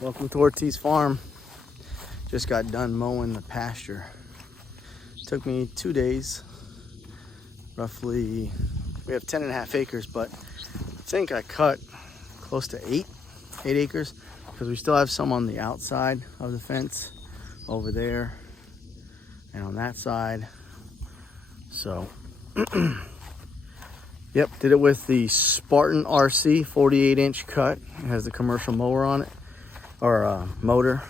Welcome to Ortiz Farm. Just got done mowing the pasture. Took me 2 days. Roughly, we have 10.5 acres, but I think I cut close to 8 acres because we still have some on the outside of the fence over there and on that side. So, yep, did it with the Spartan RZ 48-inch cut. It has the commercial mower on it, or motor.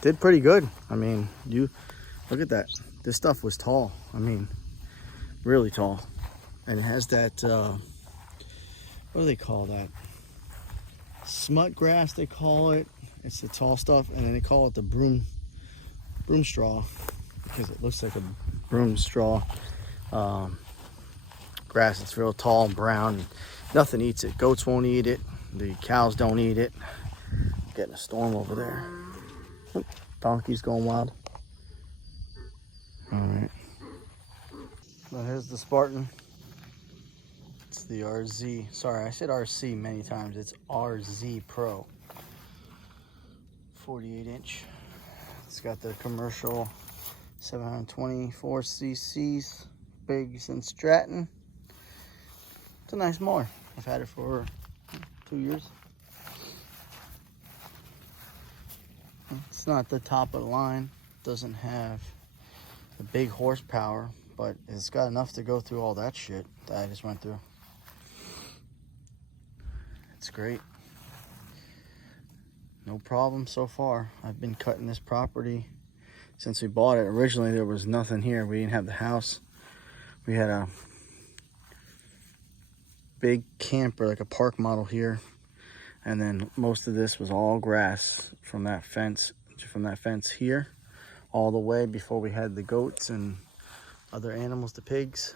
Did pretty good. I mean, you look at that. This stuff was tall. I mean, really tall. And it has that, what do they call that? Smut grass, they call it. It's the tall stuff, and then they call it the broom straw because it looks like a broom straw. Grass, it's real tall and brown. Nothing eats it. Goats won't eat it. The cows don't eat it. Getting a storm over there. Oh, donkey's going wild. All right. Well, here's the Spartan. It's the RZ. Sorry, I said RC many times. It's RZ Pro. 48-inch. It's got the commercial 724 cc's, Biggs and Stratton. It's a nice mower. I've had it for 2 years. It's not the top of the line. Doesn't have the big horsepower, but it's got enough to go through all that shit that I just went through. It's great. No problem so far. I've been cutting this property since we bought it. Originally, there was nothing here. We didn't have the house. We had a big camper, like a park model here. And then most of this was all grass from that fence here all the way before we had the goats and other animals, the pigs.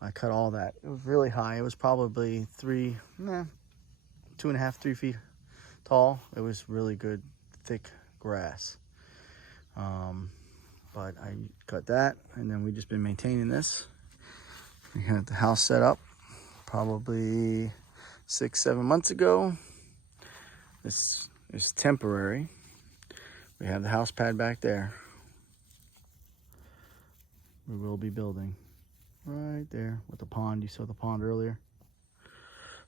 I cut all that. It was really high. It was probably 2.5, 3 feet tall. It was really good, thick grass. But I cut that, and then we've just been maintaining this. We had the house set up probably 6-7 months ago. This is temporary. We have the house pad back there. We will be building right there with the pond. You saw the pond earlier.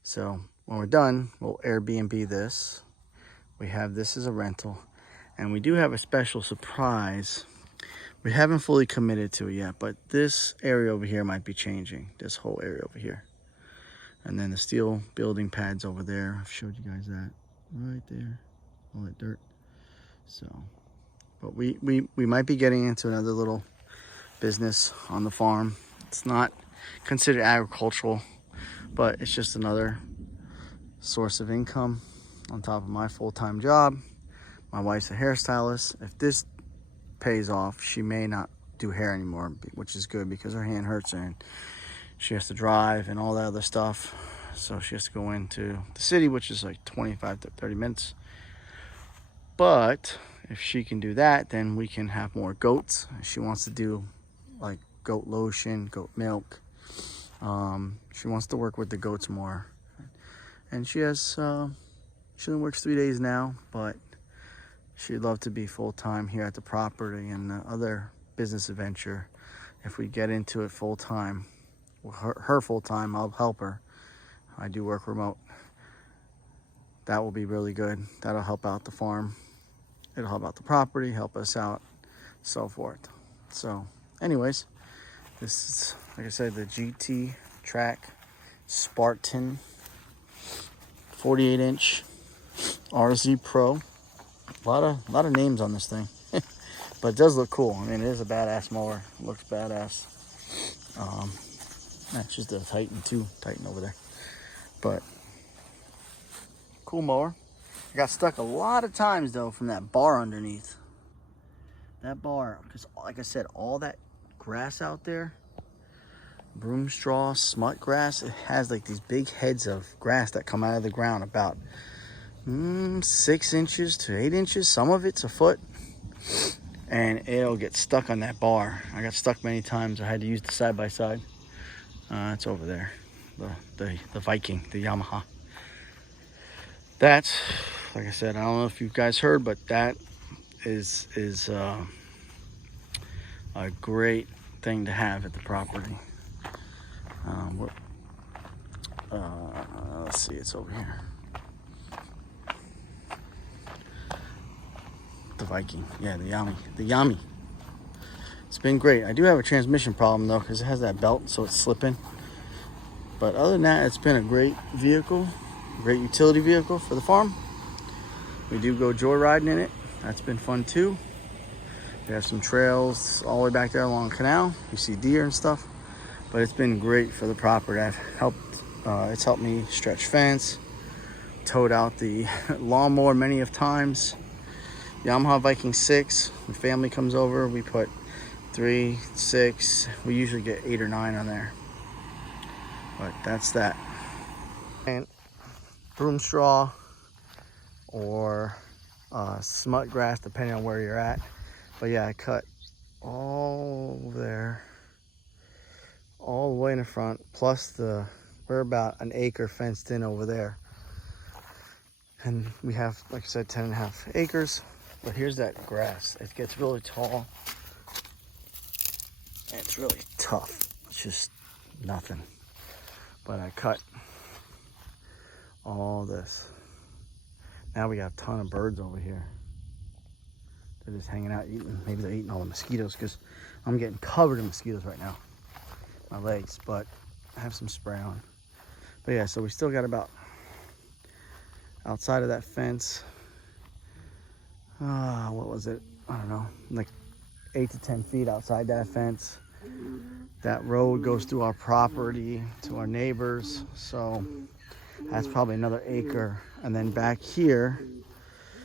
So when we're done, we'll Airbnb this. We have this as a rental, and we do have a special surprise. We haven't fully committed to it yet, but this area over here might be changing. This whole area over here. And then the steel building pads over there. I've showed you guys that right there, all that dirt. So, but we might be getting into another little business on the farm. It's not considered agricultural, but it's just another source of income on top of my full-time job. My wife's a hairstylist. If this pays off, she may not do hair anymore, which is good because her hand hurts and she has to drive and all that other stuff. So she has to go into the city, which is like 25 to 30 minutes. But if she can do that, then we can have more goats. She wants to do like goat lotion, goat milk. She wants to work with the goats more. And she has, she only works 3 days now, but she'd love to be full-time here at the property and the other business adventure. If we get into it full-time, her full-time, I'll help her. I do work remote. That will be really good. That'll help out the farm. It'll help out the property, help us out, so forth. So anyways, this is, like I said, the GT Track Spartan 48-inch RZ Pro. A lot of names on this thing. But it does look cool. I mean, it is a badass mower. It looks badass. That's just a Titan over there. But cool mower. I got stuck a lot of times though from that bar underneath. That bar, because like I said, all that grass out there, broom straw, smut grass, it has like these big heads of grass that come out of the ground about 6 inches to 8 inches. Some of it's a foot. And it'll get stuck on that bar. I got stuck many times. I had to use the side-by-side. It's over there. The Viking, the Yamaha. That's, like I said, I don't know if you guys heard, but that is a great thing to have at the property. Let's see, it's over here. The Viking, yeah, the Yami. It's been great. I do have a transmission problem though, because it has that belt, so it's slipping. But other than that, it's been a great vehicle, great utility vehicle for the farm. We do go joyriding in it. That's been fun too. We have some trails all the way back there along the canal. You see deer and stuff. But it's been great for the property. It's helped me stretch fence, towed out the lawnmower many of times. Yamaha Viking 6, the family comes over, we put 3, 6, we usually get 8 or 9 on there. But that's that. And broom straw or smut grass, depending on where you're at. But yeah, I cut all there, all the way in the front, plus we're about an acre fenced in over there. And we have, like I said, 10.5 acres. But here's that grass. It gets really tall. And it's really tough. It's just nothing. But I cut all this. Now we got a ton of birds over here. They're just hanging out eating. Maybe they're eating all the mosquitoes, because I'm getting covered in mosquitoes right now. My legs, but I have some spray on. But yeah, so we still got about, outside of that fence, what was it? I don't know, like 8 to 10 feet outside that fence. That road goes through our property to our neighbors, so that's probably another acre. And then back here,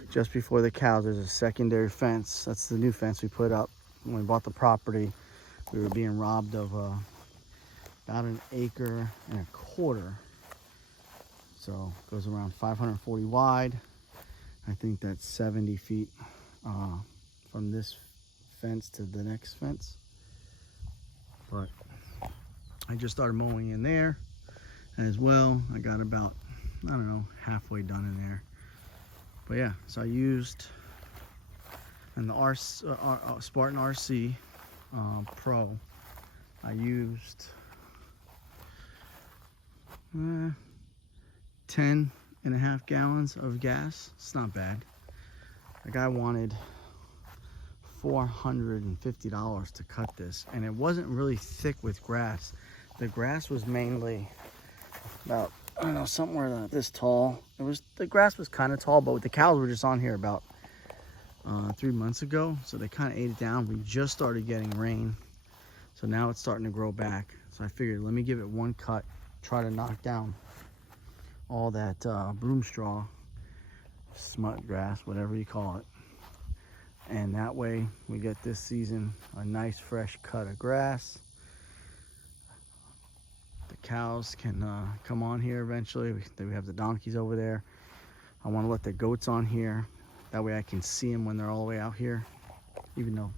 just before the cows, there's a secondary fence. That's the new fence we put up when we bought the property. We were being robbed of about 1.25 acres. So it goes around 540 wide. I think that's 70 feet from this fence to the next fence. But I just started mowing in there as well. I got about, I don't know, halfway done in there. But yeah, so I used, and the Spartan RZ Pro, I used 10.5 gallons of gas. It's not bad. The guy wanted $450 to cut this, and it wasn't really thick with grass. The grass was mainly about, I don't know, somewhere this tall. The grass was kind of tall, but the cows were just on here about 3 months ago, so they kind of ate it down. We just started getting rain, so now it's starting to grow back. So I figured, let me give it one cut, try to knock down all that broom straw, smut grass, whatever you call it. And that way we get this season a nice fresh cut of grass. The cows can come on here eventually. We have the donkeys over there. I want to let the goats on here. That way I can see them when they're all the way out here, even though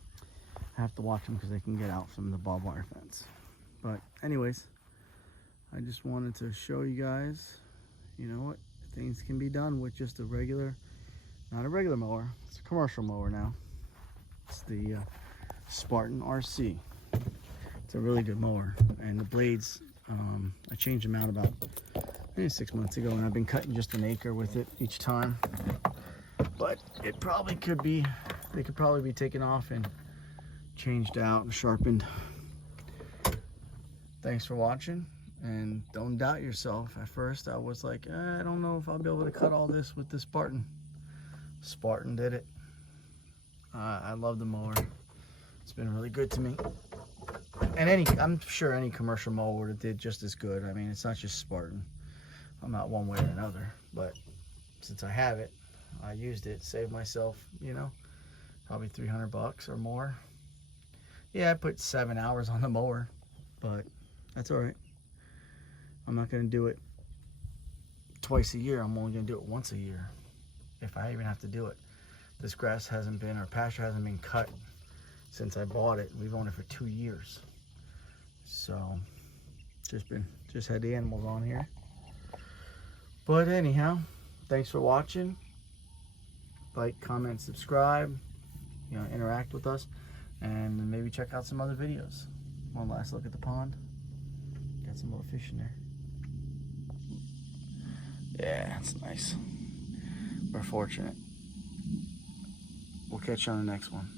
I have to watch them because they can get out from the barbed wire fence. But anyways, I just wanted to show you guys, you know what, things can be done with just a regular, not a regular mower, it's a commercial mower now. It's the Spartan RZ. It's a really good mower, and the blades, I changed them out about maybe 6 months ago, and I've been cutting just 1 acre with it each time. But it probably could be, they could probably be taken off and changed out and sharpened. Thanks for watching, and don't doubt yourself. At first I was like, I don't know if I'll be able to cut all this with the Spartan. Spartan did it. I love the mower. It's been really good to me. And I'm sure any commercial mower would have did just as good. I mean, it's not just Spartan. I'm not one way or another, but since I have it, I used it, saved myself, you know, probably $300 or more. Yeah, I put 7 hours on the mower, but that's all right. I'm not going to do it twice a year. I'm only going to do it once a year, if I even have to do it. This grass hasn't been, or pasture hasn't been cut since I bought it. We've owned it for 2 years. So, just had the animals on here. But anyhow, thanks for watching. Like, comment, subscribe, you know, interact with us, and maybe check out some other videos. One last look at the pond. Got some more fish in there. Yeah, it's nice. We're fortunate. We'll catch you on the next one.